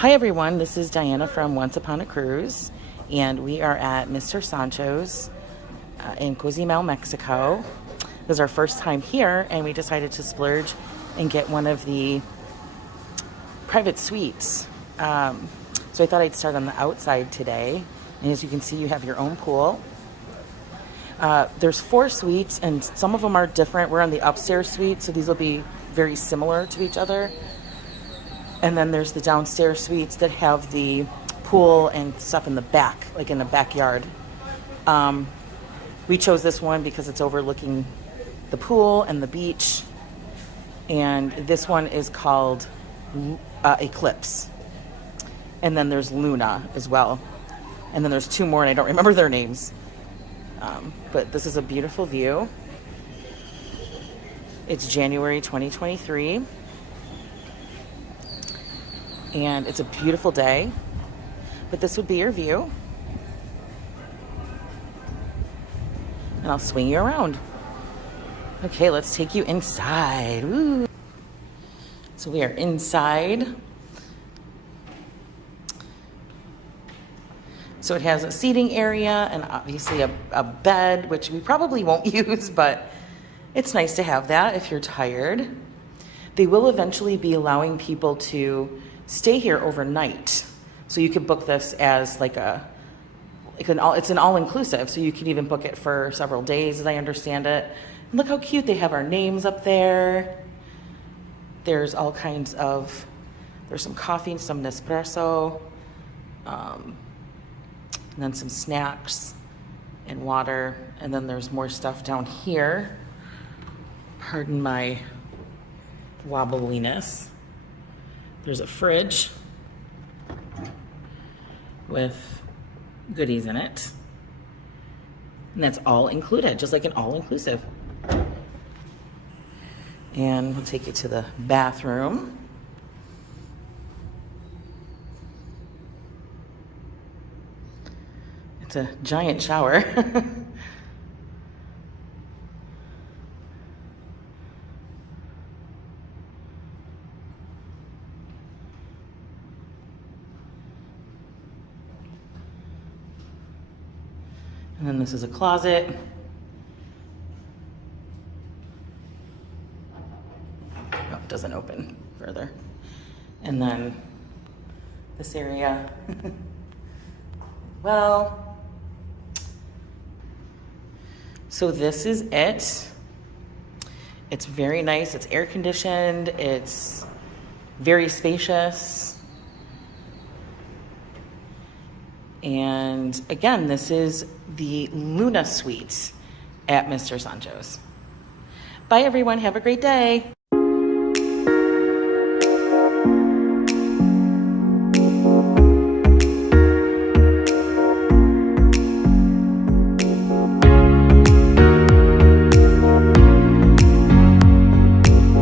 Hi everyone, this is Diana from Once Upon a Cruise, and we are at Mr. Sancho's in Cozumel, Mexico. This is our first time here, and we decided to splurge and get one of the private suites. So I thought I'd start on the outside today, and as you can see, you have your own pool. There's 4 suites, and some of them are different. We're on the upstairs suite, so these will be very similar to each other. And then there's the downstairs suites that have the pool and stuff in the back, like in the backyard. We chose this one because it's overlooking the pool and the beach. And this one is called Eclipse. And then there's Luna as well. And then there's 2 more, and I don't remember their names. But this is a beautiful view. It's January 2023. And it's a beautiful day, but this would be your view. And I'll swing you around. Okay, let's take you inside. Woo. So we are inside. So it has a seating area and obviously a bed, which we probably won't use, but it's nice to have that if you're tired. They will eventually be allowing people to stay here overnight. So you could book this as like it's an all-inclusive, so you can even book it for several days, as I understand it. And look how cute they have our names up there. There's all kinds of, there's some coffee, some Nespresso, and then some snacks and water. And then there's more stuff down here. Pardon my wobbliness. There's a fridge with goodies in it. And that's all included, just like an all-inclusive. And we'll take you to the bathroom. It's a giant shower. And then this is a closet. Oh, it doesn't open further. And then this area. Well, so this is it. It's very nice. It's air conditioned. It's very spacious. And again, this is the Luna Suite at Mr. Sancho's. Bye everyone, have a great day.